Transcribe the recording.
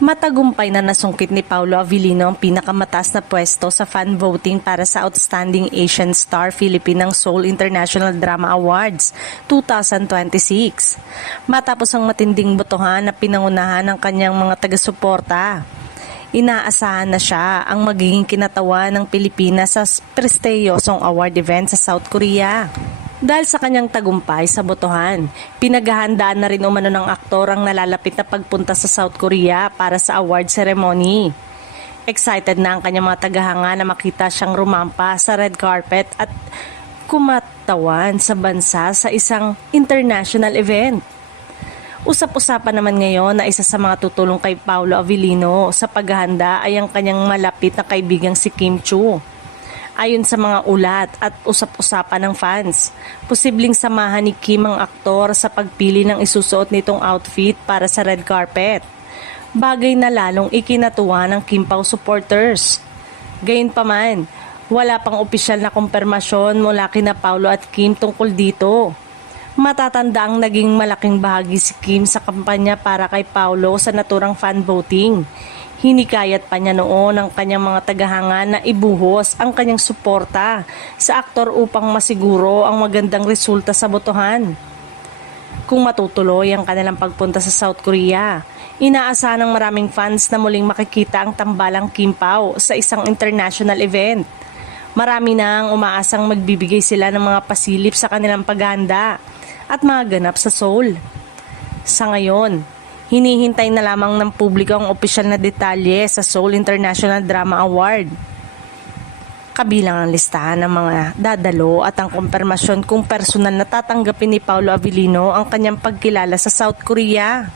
Matagumpay na nasungkit ni Paolo Avellino ang pinakamataas na pwesto sa fan voting para sa Outstanding Asian Star Filipinang Seoul International Drama Awards 2026. Matapos ang matinding botohan na pinangunahan ng kanyang mga taga-suporta. Inaasahan na siya ang magiging kinatawan ng Pilipinas sa prestiyosong award event sa South Korea. Dahil sa kanyang tagumpay sa botohan, pinaghahandaan na rin umano ng aktor ang nalalapit na pagpunta sa South Korea para sa award ceremony. Excited na ang kanyang mga tagahanga na makita siyang rumampa sa red carpet at kumatawan sa bansa sa isang international event. Usap-usapan naman ngayon na isa sa mga tutulong kay Paolo Avellino sa paghahanda ay ang kanyang malapit na kaibigang si Kim Chiu. Ayon sa mga ulat at usap-usapan ng fans, posibleng samahan ni Kim ang aktor sa pagpili ng isusuot nitong outfit para sa red carpet. Bagay na lalong ikinatuwa ng Kim Pao supporters. Gayunpaman, wala pang opisyal na kumpirmasyon mula kina Paolo at Kim tungkol dito. Matatanda ang naging malaking bahagi si Kim sa kampanya para kay Paolo sa naturang fan voting. Hinikayat pa niya noon ang kanyang mga tagahanga na ibuhos ang kanyang suporta sa aktor upang masiguro ang magandang resulta sa botohan. Kung matutuloy ang kanilang pagpunta sa South Korea, inaasahan ng maraming fans na muling makikita ang tambalang Kim Pao sa isang international event. Marami na ang umaasang magbibigay sila ng mga pasilip sa kanilang paghahanda at mga ganap sa Seoul. Sa ngayon, hinihintay na lamang ng publiko ang opisyal na detalye sa Seoul International Drama Award. Kabilang ang listahan ng mga dadalo at ang kumpirmasyon kung personal na tatanggapin ni Paolo Avellino ang kanyang pagkilala sa South Korea.